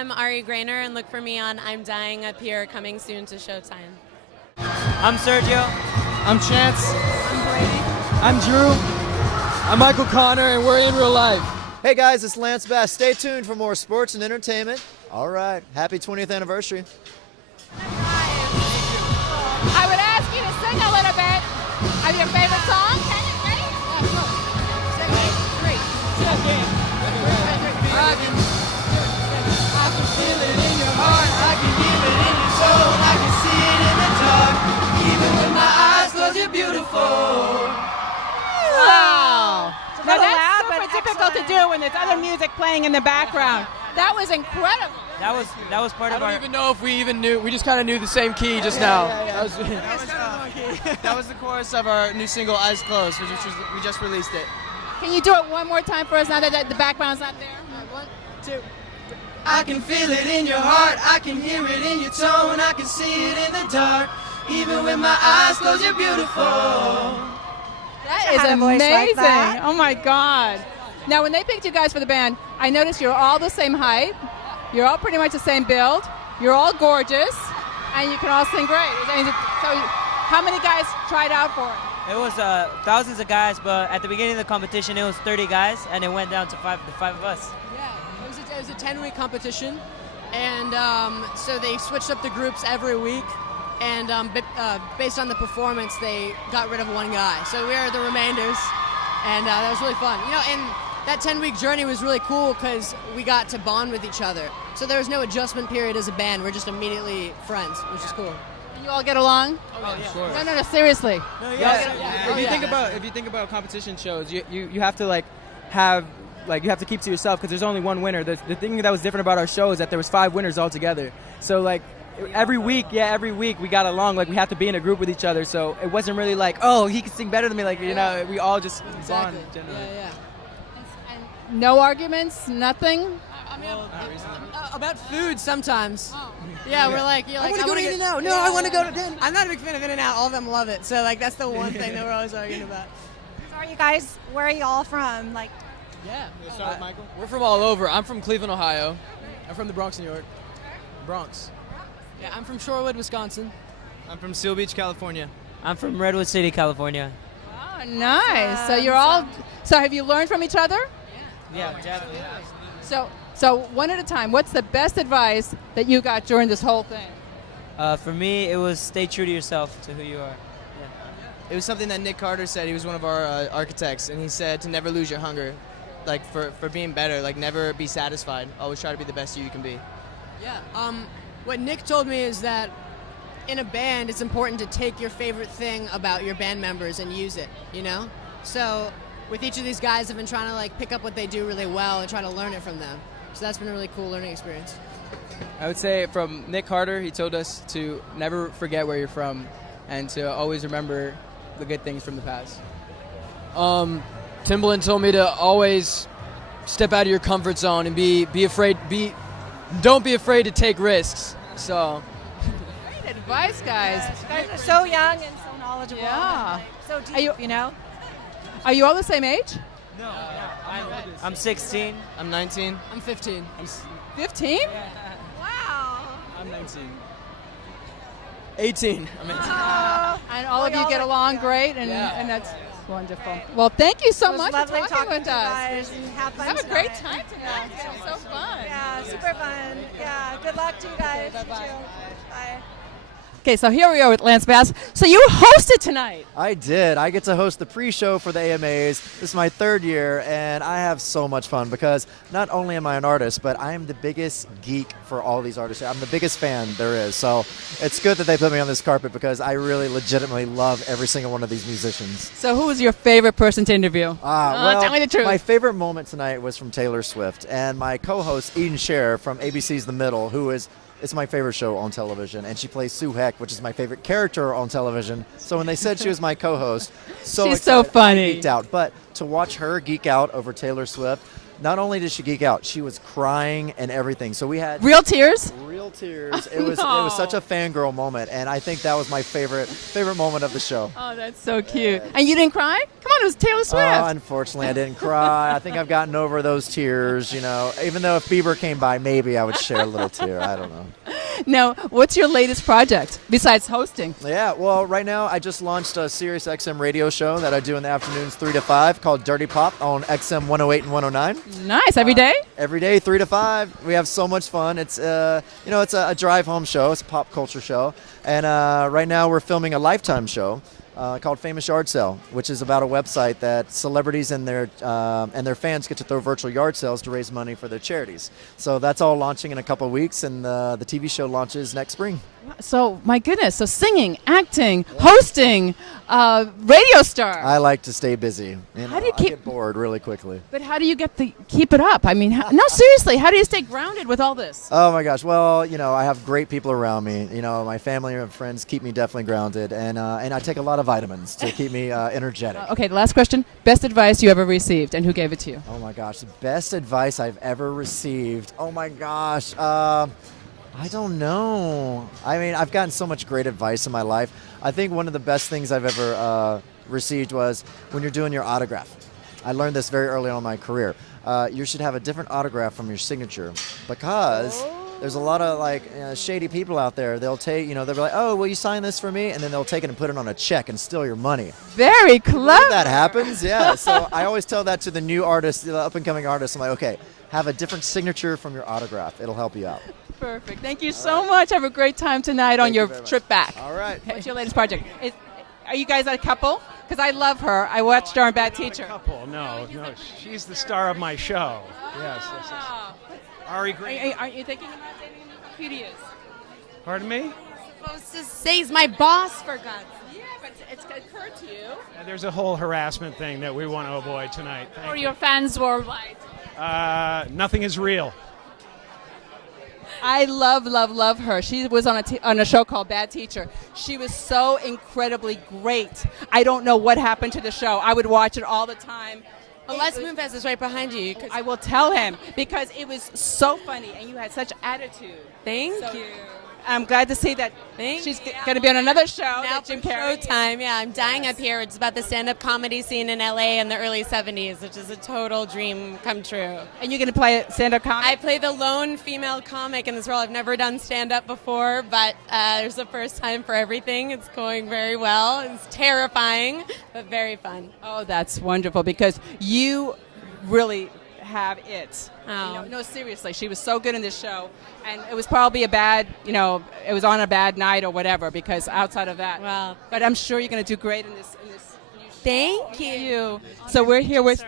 I'm Ari Grainer, and look for me on I'm Dying Up Here, coming soon to Showtime. I'm Sergio. I'm Chance. I'm Brady. I'm Drew. I'm Michael Connor, and we're in real life. Hey guys, it's Lance Bass. Stay tuned for more sports and entertainment. All right, happy 20th anniversary. I would ask you to sing a little bit of your favorite song. Can you? Ready? Yeah, go. Sing it. 3, 2, 1. I can feel it in your heart. I can hear it in your soul. I can see it in the dark. Even with my eyes closed, you're beautiful. Wow. Now Now that's that's super super difficult to do when there's other music playing in the background. That was incredible. That was part I of don't our. even know if we even knew. We just kind of knew the same key just now. That was the chorus of our new single, Eyes Closed, which we just released it. Can you do it one more time for us now that the background's not there? 1, 2. I can feel it in your heart. I can hear it in your tone. I can see it in the dark. Even with my eyes closed, you're beautiful. That I is had a voice like amazing. that. Oh my God. Now, when they picked you guys for the band, I noticed you're all the same height. You're all pretty much the same build. You're all gorgeous, and you can all sing great. So, how many guys tried out for it? It was thousands of guys, but at the beginning of the competition, it was 30 guys, and it went down to the five of us. Yeah, it was a 10-week competition, and so they switched up the groups every week, and based on the performance, they got rid of one guy. So we are the remainders, and that was really fun. You know, and that 10-week journey was really cool because we got to bond with each other. So there was no adjustment period as a band. We're just immediately friends, which is cool. And you all get along? Oh, yeah. Sure. No, seriously. No, If you think about competition shows, you have to you have to keep to yourself because there's only one winner. The thing that was different about our show is that there was 5 winners altogether. So every week we got along. We had to be in a group with each other. So it wasn't really oh, he can sing better than me. We all just Exactly. bond generally. Yeah. No arguments, nothing? I mean, about food sometimes. Oh. Yeah, we're like, you're like, I want to go to In-N-Out. No, Yeah. I want to go to Den. I'm not a big fan of In-N-Out. All of them love it. So that's the one thing that we're always arguing about. So are you guys, where are you all from? Yeah. Start with Michael. We're from all over. I'm from Cleveland, Ohio. I'm from the Bronx, New York. Bronx. Yeah, I'm from Shorewood, Wisconsin. I'm from Seal Beach, California. I'm from Redwood City, California. Oh, nice. So you're all. So have you learned from each other? Yeah, definitely. So one at a time. What's the best advice that you got during this whole thing? For me, it was stay true to yourself, to who you are. It was something that Nick Carter said. He was one of our architects, and he said to never lose your hunger, for being better. Never be satisfied. Always try to be the best you can be. Yeah. What Nick told me is that in a band, it's important to take your favorite thing about your band members and use it. You know. So with each of these guys, I've been trying to pick up what they do really well and try to learn it from them. So that's been a really cool learning experience. I would say from Nick Carter, he told us to never forget where you're from and to always remember the good things from the past. Timbaland told me to always step out of your comfort zone and don't be afraid to take risks. So Great advice, guys. You guys are so young and so knowledgeable. Yeah. And, so deep, you know? Are you all the same age? No. I'm 16. I'm 19. I'm 15. 15? Wow. I'm 19. 18. I'm 18. And all of you y'all get are- along yeah. great, and that's wonderful. Well, thank you so It was much for lovely talking talking with to you us. guys and have fun Have a great tonight. time tonight. It was so fun. Yeah, super fun. Yeah, good luck to you guys. You too. Bye. Okay, so here we are with Lance Bass. So you hosted tonight. I did. I get to host the pre-show for the AMAs. This is my 3rd year, and I have so much fun because not only am I an artist, but I am the biggest geek for all these artists. I'm the biggest fan there is. So it's good that they put me on this carpet because I really legitimately love every single one of these musicians. So who was your favorite person to interview? Well, tell me the truth. My favorite moment tonight was from Taylor Swift, and my co-host Eden Scher from ABC's The Middle, who is it's my favorite show on television, and she plays Sue Heck, which is my favorite character on television. So when they said she was my co-host, She's excited, so funny. I geeked out. But to watch her geek out over Taylor Swift, not only did she geek out, she was crying and everything. So we had Real tears? real real tears. It was such a fangirl moment, and I think that was my favorite moment of the show. Oh, that's so cute. And you didn't cry? Come on, it was Taylor Swift. Unfortunately, I didn't cry. I think I've gotten over those tears, you know. Even though if Bieber came by, maybe I would shed a little tear. I don't know. Now, what's your latest project besides hosting? Yeah, well, right now I just launched a Sirius XM radio show that I do in the afternoons 3 to 5 called Dirty Pop on XM 108 and 109. Nice. Every day? Every day, 3 to 5. We have so much fun. It's it's a drive home show. It's a pop culture show. And right now we're filming a Lifetime show called Famous Yard Sale, which is about a website that celebrities and their fans get to throw virtual yard sales to raise money for their charities. So that's all launching in a couple of weeks, and the TV show launches next spring. So, my goodness, so singing, acting, hosting, radio star. I like to stay busy. How do you I get bored really quickly. But how do you keep it up? I mean, no, seriously, how do you stay grounded with all this? Oh my gosh! Well, I have great people around me. My family and friends keep me definitely grounded, and I take a lot of vitamins to keep me energetic. Okay, the last question: best advice you ever received, and who gave it to you? Oh my gosh, the best advice I've ever received. Oh my gosh. I don't know. I mean, I've gotten so much great advice in my life. I think one of the best things I've ever received was when you're doing your autograph. I learned this very early on in my career. You should have a different autograph from your signature, because there's a lot of shady people out there. They'll take, they'll be like, "Oh, will you sign this for me?" And then they'll take it and put it on a check and steal your money. Very clever. That happens, yeah. So I always tell that to the new artists, the up-and-coming artists. I'm like, okay, have a different signature from your autograph. It'll help you out. Perfect. Thank you so much. Have a great time tonight on your trip back. All right. What's your latest project? Are you guys a couple? Because I love her. I watched her on Bad Teacher. Couple? No. She's the star of my show. Yes. Ari Green. Aren't you thinking about dating a few years? Pardon me? Supposed to say he's my boss, for God's sake. Yeah, but it's occurred to you. There's a whole harassment thing that we want to avoid tonight. Or your fans worldwide. Nothing is real. I love her. She was on a show called Bad Teacher. She was so incredibly great. I don't know what happened to the show. I would watch it all the time. Well, Les Moonves is right behind you. I will tell him, because it was so funny and you had such attitude. Thank you. I'm glad to see that she's going to be on another show. Now Jim for Carrey. Showtime. Yeah, I'm dying up here. It's about the stand-up comedy scene in LA in the early 70s, which is a total dream come true. And you're going to play stand-up comic? I play the lone female comic in this role. I've never done stand-up before, but there's a first time for everything. It's going very well. It's terrifying, but very fun. Oh, that's wonderful, because you really have it. Oh. No, seriously, she was so good in this show, and it was probably it was on a bad night or whatever, because outside of that. Well, but I'm sure you're going to do great in this new show. Thank you. So we're here with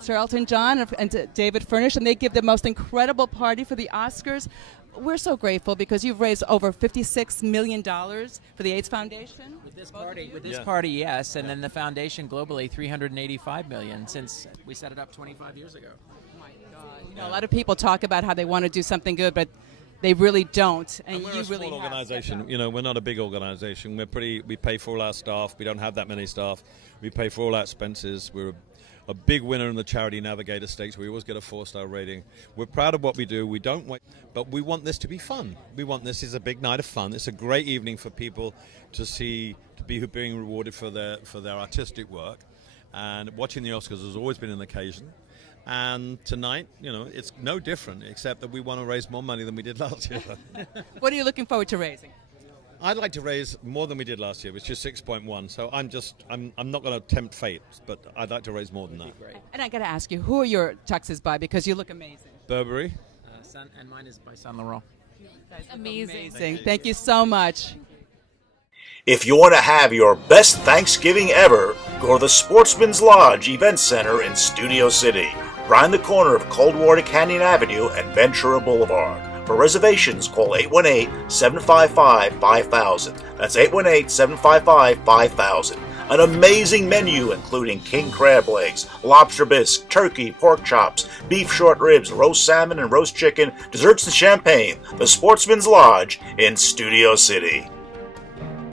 Sir Elton John and David Furnish, and they give the most incredible party for the Oscars. We're so grateful because you've raised over $56 million for the AIDS Foundation. With this party, yes, and then the foundation globally, $385 million since we set it up 25 years ago. Oh my God! A lot of people talk about how they want to do something good, but they really don't. And we're you a small really organization. We're not a big organization. We pay for all our staff. We don't have that many staff. We pay for all our expenses. We're a big winner in the Charity Navigator Stakes. We always get a 4-star rating. We're proud of what we do. We don't wait, but we want this to be fun. This is a big night of fun. It's a great evening for people to be being rewarded for their artistic work. And watching the Oscars has always been an occasion. And tonight, it's no different, except that we want to raise more money than we did last year. What are you looking forward to raising? I'd like to raise more than we did last year, which is 6.1. So I'm not going to tempt fate, but I'd like to raise more than that. And I got to ask you, who are your tuxes by? Because you look amazing. Burberry. And mine is by Saint Laurent. Amazing. Thank you so much. If you want to have your best Thanksgiving ever, go to the Sportsman's Lodge Event Center in Studio City, right on the corner of Coldwater Canyon Avenue and Ventura Boulevard. For reservations, call 818-755-5000. That's 818-755-5000. An amazing menu including king crab legs, lobster bisque, turkey, pork chops, beef short ribs, roast salmon and roast chicken, desserts and champagne. The Sportsman's Lodge in Studio City.